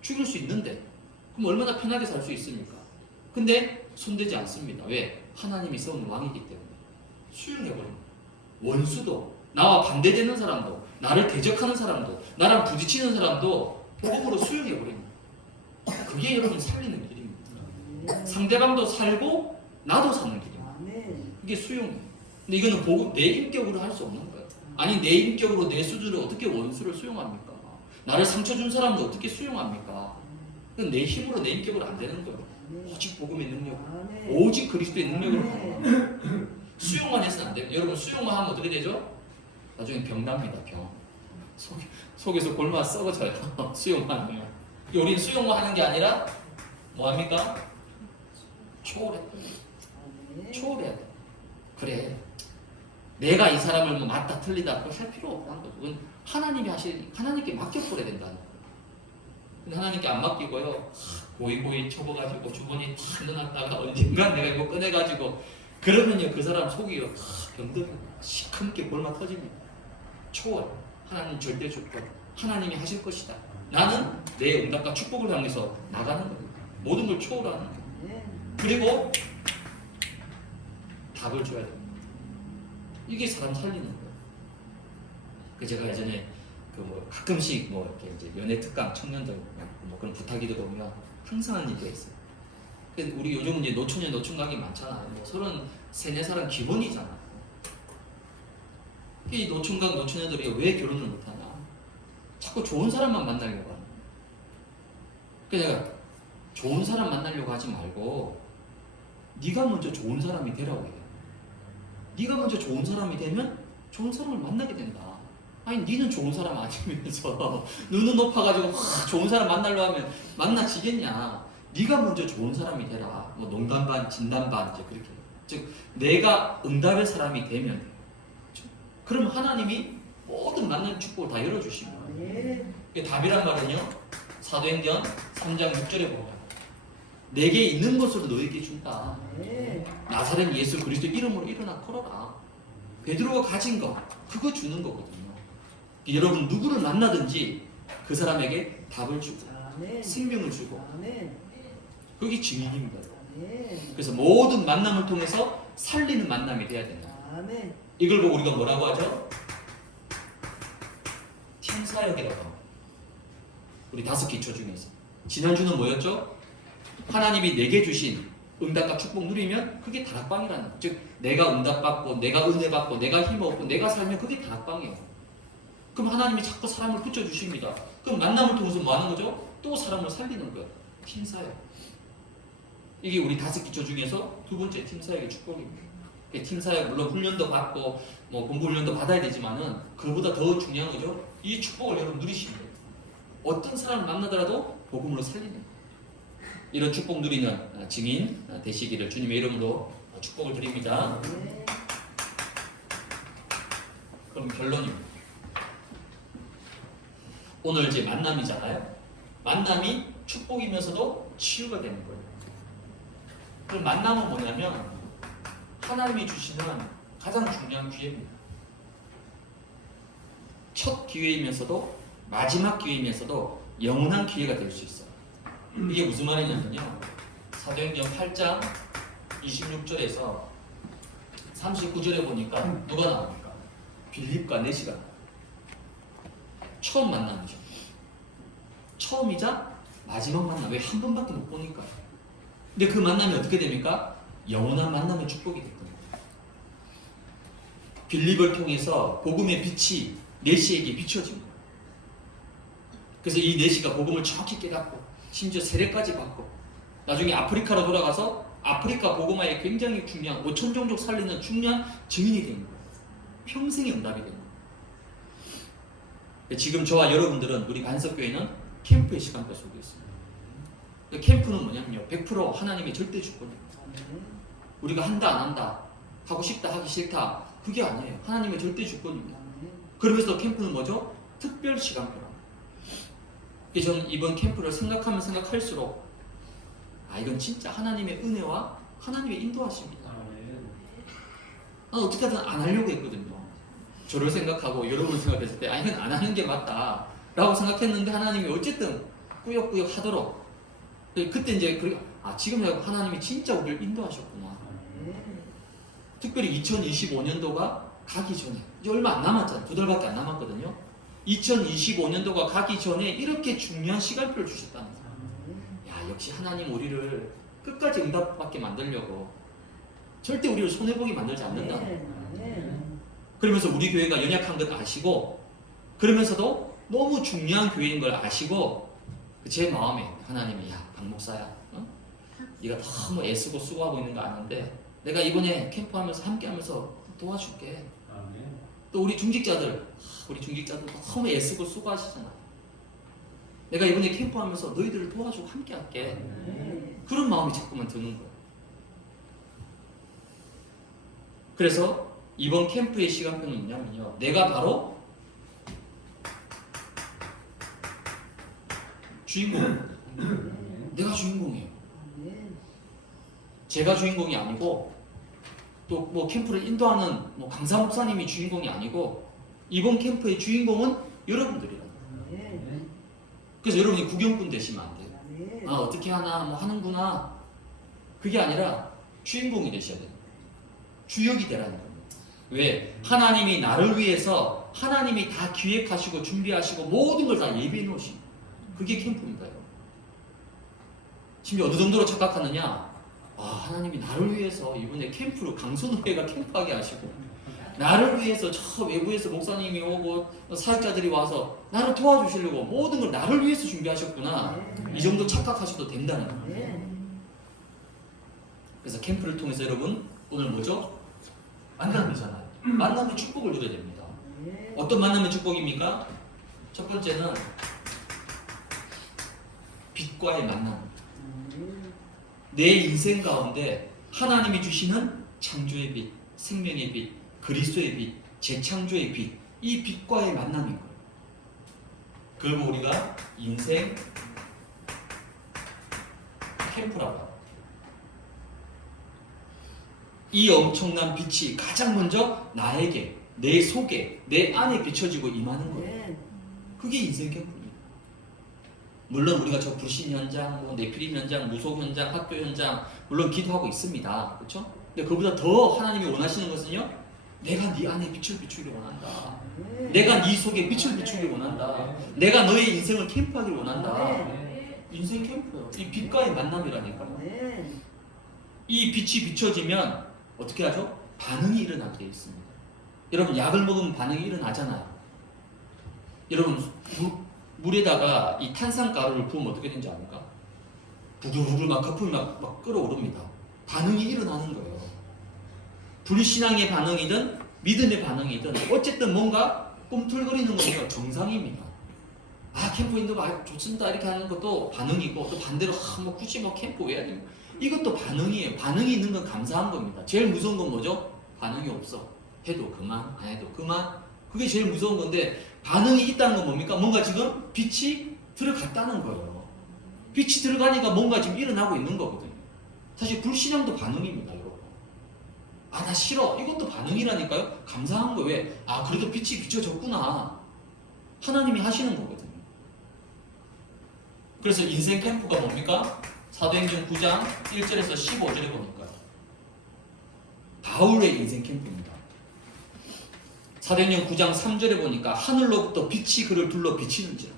죽일 수 있는데 그럼 얼마나 편하게 살 수 있습니까? 근데 손대지 않습니다. 왜? 하나님이 세운 왕이기 때문에. 수용해버립니다. 원수도, 나와 반대되는 사람도, 나를 대적하는 사람도, 나랑 부딪히는 사람도 복음으로 수용해버립니다. 그게 여러분 살리는 길입니다. 상대방도 살고 나도 사는 길입니다. 이게 수용이에요. 근데 이거는 복음, 내 인격으로 할 수 없는 거예요. 아니 내 인격으로 내 수준을 어떻게 원수를 수용합니까? 나를 상처 준 사람을 어떻게 수용합니까? 그건 내 힘으로 내 인격으로 안 되는 거예요. 오직 복음의 능력으로, 오직 그리스도의 능력으로. 수용만 해서는 안 돼요. 여러분 수용만 하면 어떻게 되죠? 나중에 병납니다. 병. 속에서 골마 썩어져요. 수용만 하면. 우리는 수용만 하는 게 아니라 뭐합니까? 초월해야 돼요. 초월해야 돼요. 그래, 내가 이 사람을 뭐 맞다 틀리다 그걸 할 필요 없다는 거죠. 그건 하나님이 하나님께 맡겨버려야 된다는 거예요. 근데 하나님께 안 맡기고요. 고이고이 접어가지고 주머니에 탁 넣어놨다가 언젠가 내가 이거 꺼내가지고 그러면요 그 사람 속이요 병들어 시커멓게 골마 터집니다. 초월 하나님 절대 조건 하나님이 하실 것이다. 나는 내 응답과 축복을 향해서 나가는 거예요. 모든 걸 초월하는 거예요. 그리고 답을 줘야 됩니다. 이게 사람 살리는 거예요. 그 제가 예전에 그 뭐 가끔씩 뭐 이렇게 이제 연애 특강 청년들 뭐 그런 부탁이 들어오면 항상 하는 얘기가 있어요. 우리 요즘 이제 노처녀 노총각이 많잖아요. 뭐 33~4살은 기본이잖아. 이 노총각 노처녀들이 왜 결혼을 못하냐? 자꾸 좋은 사람만 만나려고 하는 거야. 그래서 내가 좋은 사람 만나려고 하지 말고 네가 먼저 좋은 사람이 되라고 해요. 네가 먼저 좋은 사람이 되면 좋은 사람을 만나게 된다. 아니 니는 좋은 사람 아니면서 눈은 높아가지고 좋은 사람 만나려고 하면 만나지겠냐. 네가 먼저 좋은 사람이 되라. 뭐 농담 반 진담 반 이제 그렇게. 즉 내가 응답의 사람이 되면 돼요. 그럼 하나님이 모든 만난 축복을 다 열어주십니다. 답이란 말은요 사도행전 3장 6절에 보면 내게 있는 것으로 너에게 준다. 나사렛 예수 그리스도 이름으로 일어나 걸어라. 베드로가 가진 거 그거 주는 거거든요. 여러분 누구를 만나든지 그 사람에게 답을 주고 생명을 주고 그게 증인입니다. 그래서 모든 만남을 통해서 살리는 만남이 돼야 된다. 이걸 보고 우리가 뭐라고 하죠? 팀사역이라고 합니다. 우리 5기초 중에서 지난주는 뭐였죠? 하나님이 내게 주신 응답과 축복 누리면 그게 다락방이라는 거예요. 즉 내가 응답받고 내가 은혜받고 내가 힘없고 내가 살면 그게 다락방이에요. 그럼 하나님이 자꾸 사람을 붙여주십니다. 그럼 만남을 통해서 뭐 하는 거죠? 또 사람을 살리는 거예요. 팀사역. 이게 우리 5기초 중에서 두 번째 팀사역의 축복입니다. 팀사역 물론 훈련도 받고 뭐 공부 훈련도 받아야 되지만은 그보다 더 중요한 거죠. 이 축복을 여러분 누리시는 거예요. 어떤 사람을 만나더라도 복음으로 살리는 거예요. 이런 축복 누리는 증인 되시기를 주님의 이름으로 축복을 드립니다. 그럼 결론입니다. 오늘 이제 만남이잖아요. 만남이 축복이면서도 치유가 되는 거예요. 그럼 만남은 뭐냐면 하나님이 주시는 가장 중요한 기회입니다. 첫 기회이면서도 마지막 기회이면서도 영원한 기회가 될 수 있어요. 이게 무슨 말이냐면요. 사도행전 8장 26절에서 39절에 보니까 누가 나옵니까? 빌립과 네시가 처음 만남이죠. 처음이자 마지막 만남. 왜 한 번밖에 못 보니까. 근데 그 만남이 어떻게 됩니까? 영원한 만남의 축복이 됐거든요. 빌립을 통해서 복음의 빛이 네시에게 비춰집니다. 그래서 이 네시가 복음을 정확히 깨닫고 심지어 세례까지 받고 나중에 아프리카로 돌아가서 아프리카 복음화에 굉장히 중요한 5천 종족 살리는 중요한 증인이 된 거예요. 평생의 응답이 된 거예요. 지금 저와 여러분들은 우리 간석교회는 캠프의 시간표 속에 있습니다. 캠프는 뭐냐면요 100% 하나님의 절대 주권입니다. 우리가 한다 안 한다 하고 싶다 하기 싫다 그게 아니에요. 하나님의 절대 주권입니다. 그러면서 캠프는 뭐죠? 특별 시간표랍니다. 저는 이번 캠프를 생각하면 생각할수록 이건 진짜 하나님의 은혜와 하나님의 인도하십니다. 나는 어떻게든 안 하려고 했거든요. 저를 생각하고 여러분을 생각했을 때 이건 안 하는 게 맞다 라고 생각했는데 하나님이 어쨌든 꾸역꾸역 하도록 그때 이제 지금 하나님이 진짜 우리를 인도하셨구나. 특별히 2025년도가 가기 전에 이제 얼마 안 남았잖아요. 2달밖에 안 남았거든요. 2025년도가 가기 전에 이렇게 중요한 시간표를 주셨다는 거예요. 역시 하나님 우리를 끝까지 응답받게 만들려고 절대 우리를 손해보게 만들지 않는다. 그러면서 우리 교회가 연약한 것 아시고 그러면서도 너무 중요한 교회인 걸 아시고 제 마음에 하나님이 박 목사야 네가 너무 애쓰고 수고하고 있는 거 아는데 내가 이번에 캠프하면서 함께하면서 도와줄게. 또 우리 중직자들 너무 애쓰고 수고하시잖아. 내가 이번에 캠프하면서 너희들을 도와주고 함께할게. 그런 마음이 자꾸만 드는 거예요. 그래서 이번 캠프의 시간표는 뭐냐면요. 내가 바로 주인공. 내가 주인공이에요. 제가 주인공이 아니고 또 뭐 캠프를 인도하는 뭐 강사 목사님이 주인공이 아니고 이번 캠프의 주인공은 여러분들이에요. 그래서 여러분이 구경꾼 되시면 안 돼요. 아 어떻게 하나 뭐 하는구나. 그게 아니라 주인공이 되셔야 돼요. 주역이 되라는 겁니다. 왜? 하나님이 나를 위해서 하나님이 다 기획하시고 준비하시고 모든 걸 다 예비해 놓으신 그게 캠프입니다. 심지어 어느 정도로 착각하느냐? 하나님이 나를 위해서 이번에 캠프로 강선우회가 캠프하게 하시고 나를 위해서 저 외부에서 목사님이 오고 사역자들이 와서 나를 도와주시려고 모든 걸 나를 위해서 준비하셨구나. 이 정도 착각하셔도 된다는 거예요. 그래서 캠프를 통해서 여러분 오늘 뭐죠? 만남이잖아요. 만남의 축복을 누려야 됩니다. 어떤 만남의 축복입니까? 첫 번째는 빛과의 만남. 내 인생 가운데 하나님이 주시는 창조의 빛, 생명의 빛, 그리스도의 빛, 재창조의 빛, 이 빛과의 만남인 거예요. 그걸 우리가 인생 캠프라고 합니다. 이 엄청난 빛이 가장 먼저 나에게, 내 속에, 내 안에 비춰지고 임하는 거예요. 그게 인생 캠프입니다. 물론 우리가 저 불신 현장, 뭐 네피림 현장, 무속 현장, 학교 현장 물론 기도하고 있습니다. 그렇죠? 근데 그보다 더 하나님이 원하시는 것은요. 내가 네 안에 빛을 비추길 원한다. 내가 네 속에 빛을 비추길 원한다. 내가 너의 인생을 캠프하길 원한다. 인생 캠프요. 이 빛과의 만남이라니까요. 이 빛이 비춰지면 어떻게 하죠? 반응이 일어나게 되어 있습니다. 여러분 약을 먹으면 반응이 일어나잖아요. 여러분 물에다가 이 탄산가루를 부으면 어떻게 되는지 압니까? 부글부글 막 거품이 막 끓어오릅니다. 반응이 일어나는 거예요. 불신앙의 반응이든 믿음의 반응이든 어쨌든 뭔가 꿈틀거리는 거는 정상입니다. 캠프인도가 좋습니다 이렇게 하는 것도 반응이고 또 반대로 뭐 굳이 뭐 캠프 왜 해야 됩니까? 이것도 반응이에요. 반응이 있는 건 감사한 겁니다. 제일 무서운 건 뭐죠? 반응이 없어. 해도 그만, 안 해도 그만. 그게 제일 무서운 건데 반응이 있다는 건 뭡니까? 뭔가 지금 빛이 들어갔다는 거예요. 빛이 들어가니까 뭔가 지금 일어나고 있는 거거든요. 사실 불신앙도 반응입니다, 여러분. 나 싫어. 이것도 반응이라니까요. 감사한 거 왜? 그래도 빛이 비춰졌구나. 하나님이 하시는 거거든요. 그래서 인생 캠프가 뭡니까? 사도행전 9장 1절에서 15절에 보니까 바울의 인생 캠프입니다. 사도행전 9장 3절에 보니까 하늘로부터 빛이 그를 둘러 비치는지라.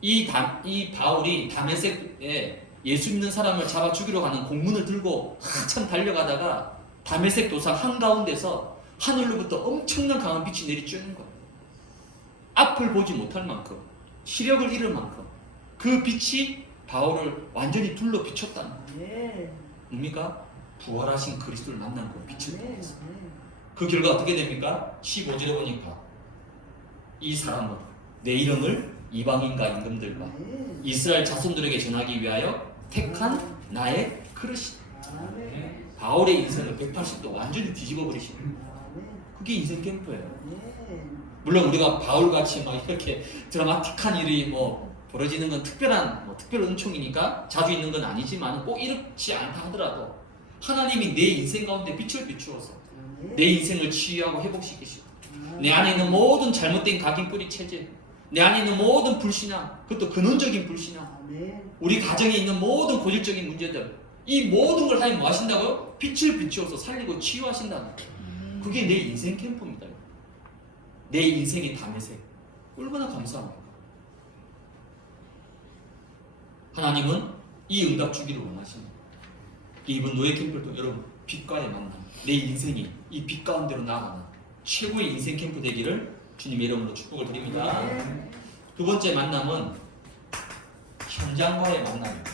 이 바울이 다메섹에 예수 믿는 사람을 잡아 죽이러 가는 공문을 들고 한참 달려가다가 다메섹 도상 한가운데서 하늘로부터 엄청난 강한 빛이 내리쬐는 거예요. 앞을 보지 못할 만큼 시력을 잃을 만큼 그 빛이 바울을 완전히 둘러 비췄다는 거예요. 뭡니까? 부활하신 그리스도를 만난 그 빛을 통해서. 그 결과 어떻게 됩니까? 15절에 보니까 이 사람은 내 이름을 이방인과 임금들과 이스라엘 자손들에게 전하기 위하여 택한 나의 그릇이다. 바울의 인생을 180도 완전히 뒤집어 버리시는 그게 인생 캠프예요. 물론 우리가 바울같이 막 이렇게 드라마틱한 일이 뭐 벌어지는 건 특별한 특별 은총이니까 자주 있는 건 아니지만 꼭 이렇지 않다 하더라도 하나님이 내 인생 가운데 빛을 비추어서 내 인생을 치유하고 회복시키시고 내 안에 있는 모든 잘못된 각인뿌리 체제, 내 안에 있는 모든 불신앙, 그것도 근원적인 불신앙, 우리 가정에 있는 모든 고질적인 문제들, 이 모든 걸 하나님 뭐 하신다고요? 빛을 비추어서 살리고 치유하신다는 거예요. 그게 내 인생 캠프입니다. 내 인생의 담에색 얼마나 감사합니까? 하나님은 이 응답 주기를 원하십니다. 이번 노예 캠프도 여러분 빛과의 만남, 내 인생이 이 빛 가운데로 나아가는 최고의 인생 캠프 되기를 주님의 이름으로 축복을 드립니다. 두 번째 만남은 현장과의 만남입니다.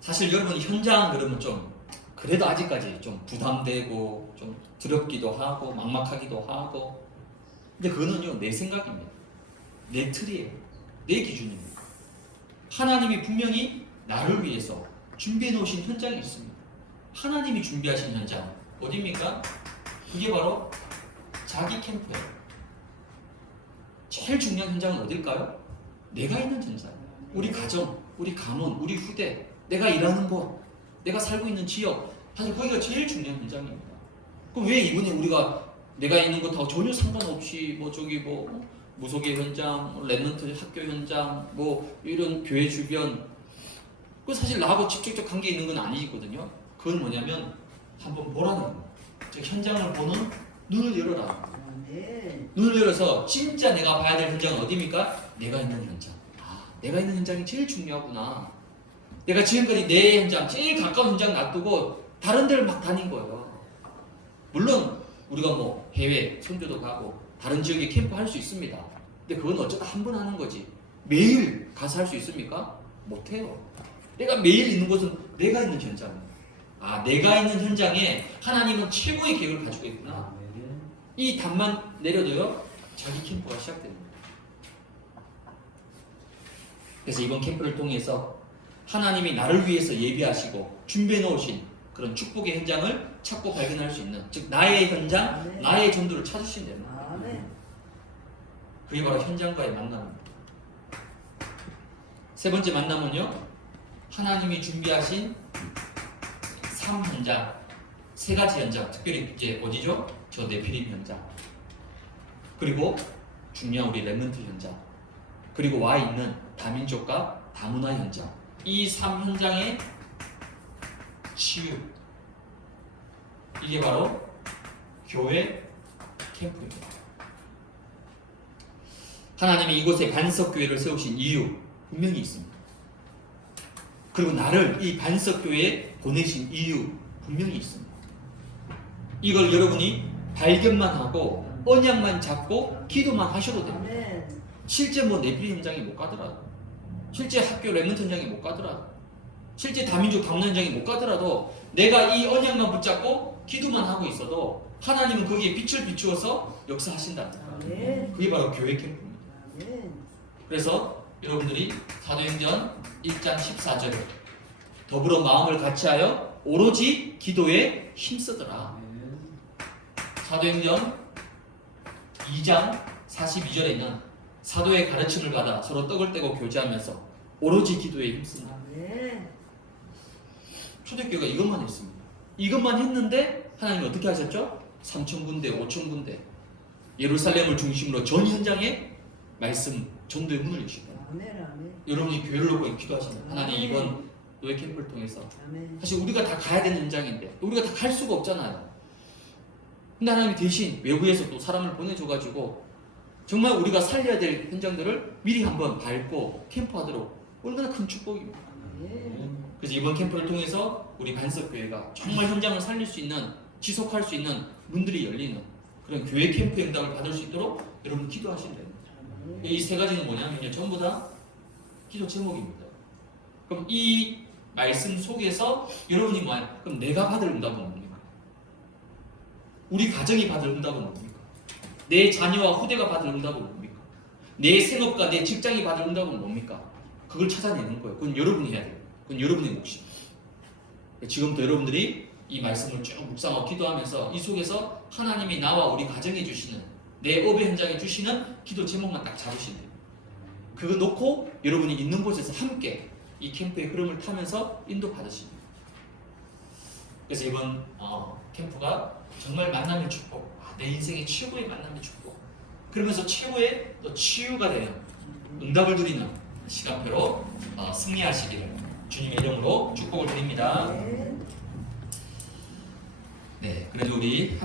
사실 여러분 현장 그러면 좀 그래도 아직까지 좀 부담되고 좀 두렵기도 하고 막막하기도 하고, 근데 그거는요 내 생각입니다. 내 틀이에요. 내 기준입니다. 하나님이 분명히 나를 위해서 준비해 놓으신 현장이 있습니다. 하나님이 준비하신 현장 어디입니까? 그게 바로 자기 캠프예요. 제일 중요한 현장은 어딜까요? 내가 있는 현장. 우리 가정, 우리 가문, 우리 후대, 내가 일하는 곳, 내가 살고 있는 지역, 사실 거기가 제일 중요한 현장입니다. 그럼 왜 이번에 우리가 내가 있는 곳하고 전혀 상관없이 뭐 저기 뭐 무속의 현장, 랩런트 학교 현장, 뭐 이런 교회 주변, 그 사실 나하고 직접적 관계 있는 건 아니거든요. 그건 뭐냐면 한번 보라는 거예요. 즉 현장을 보는 눈을 열어라. 눈을 열어서 진짜 내가 봐야 될 현장은 어디입니까? 내가 있는 현장. 내가 있는 현장이 제일 중요하구나. 내가 지금까지 내 현장, 제일 가까운 현장 놔두고 다른 데를 막 다닌 거예요. 물론 우리가 뭐 해외 선교도 가고 다른 지역에 캠프 할 수 있습니다. 근데 그건 어쩌다 한 번 하는 거지. 매일 가서 할 수 있습니까? 못해요. 내가 매일 있는 곳은 내가 있는 현장. 내가 있는 현장에 하나님은 최고의 계획을 가지고 있구나. 이 답만 내려도요, 자기 캠프가 시작됩니다. 그래서 이번 캠프를 통해서 하나님이 나를 위해서 예비하시고 준비해 놓으신 그런 축복의 현장을 찾고 발견할 수 있는, 즉 나의 현장, 나의 전도를 찾으신다는 거예요. 그게 바로 현장과의 만남입니다. 세 번째 만남은요, 하나님이 준비하신 3현장, 세 가지 현장, 특별히 이제 어디죠? 저 네피림 현장, 그리고 중요한 우리 랩런트 현장, 그리고 와 있는 다민족과 다문화 현장, 이 3현장의 치유, 이게 바로 교회 캠프입니다. 하나님이 이곳에 반석교회를 세우신 이유 분명히 있습니다. 그리고 나를 이 반석교회에 보내신 이유 분명히 있습니다. 이걸 여러분이 발견만 하고 언약만 잡고 기도만 하셔도 됩니다. 실제 뭐 네피림 현장에 못 가더라도, 실제 학교 랩런트 현장에 못 가더라도, 실제 다민족 다문화 현장에 못 가더라도 내가 이 언약만 붙잡고 기도만 하고 있어도 하나님은 거기에 빛을 비추어서 역사하신다. 그게 바로 교회 캠프입니다. 그래서 여러분들이 사도행전 1장 14절에 더불어 마음을 같이하여 오로지 기도에 힘쓰더라. 사도행전 2장 42절에는 사도의 가르침을 받아 서로 떡을 떼고 교제하면서 오로지 기도에 힘쓴다. 초대교회가 이것만 했습니다. 이것만 했는데 하나님이 어떻게 하셨죠? 3,000군데, 5,000군데 예루살렘을 중심으로 전 현장에 말씀 전도의 문을 여시고, 여러분이 교회를 놓고 기도하시는 하나님, 이번 노예 캠프를 통해서 사실 우리가 다 가야 되는 현장인데 우리가 다 갈 수가 없잖아요. 근데 하나님이 대신 외부에서 또 사람을 보내줘가지고 정말 우리가 살려야 될 현장들을 미리 한번 밟고 캠프하도록 얼마나 큰 축복입니다. 그래서 이번 캠프를 통해서 우리 반석교회가 정말 현장을 살릴 수 있는, 지속할 수 있는 문들이 열리는 그런 교회 캠프 응답을 받을 수 있도록 여러분 기도하시면 됩니다. 이 세 가지는 뭐냐면요, 전부 다 기도 제목입니다. 그럼 이 말씀 속에서 여러분이 그럼 내가 받을 응답은 뭡니까? 우리 가정이 받을 응답은 뭡니까? 내 자녀와 후대가 받을 응답은 뭡니까? 내 생업과 내 직장이 받을 응답은 뭡니까? 그걸 찾아내는 거예요. 그건 여러분이 해야 돼요. 그건 여러분의 몫이에요. 지금부터 여러분들이 이 말씀을 쭉 묵상하고 기도하면서 이 속에서 하나님이 나와 우리 가정에 주시는, 내 업의 현장에 주시는 기도 제목만 딱 잡으시면 돼요. 그거 놓고 여러분이 있는 곳에서 함께 이 캠프의 흐름을 타면서 인도 받으십니다. 그래서 이번 캠프가 정말 만남의 축복, 내 인생의 최고의 만남의 축복, 그러면서 최고의 또 치유가 되는, 응답을 누리는 시간표로 승리하시기를 주님의 이름으로 축복을 드립니다. 네, 그래도 우리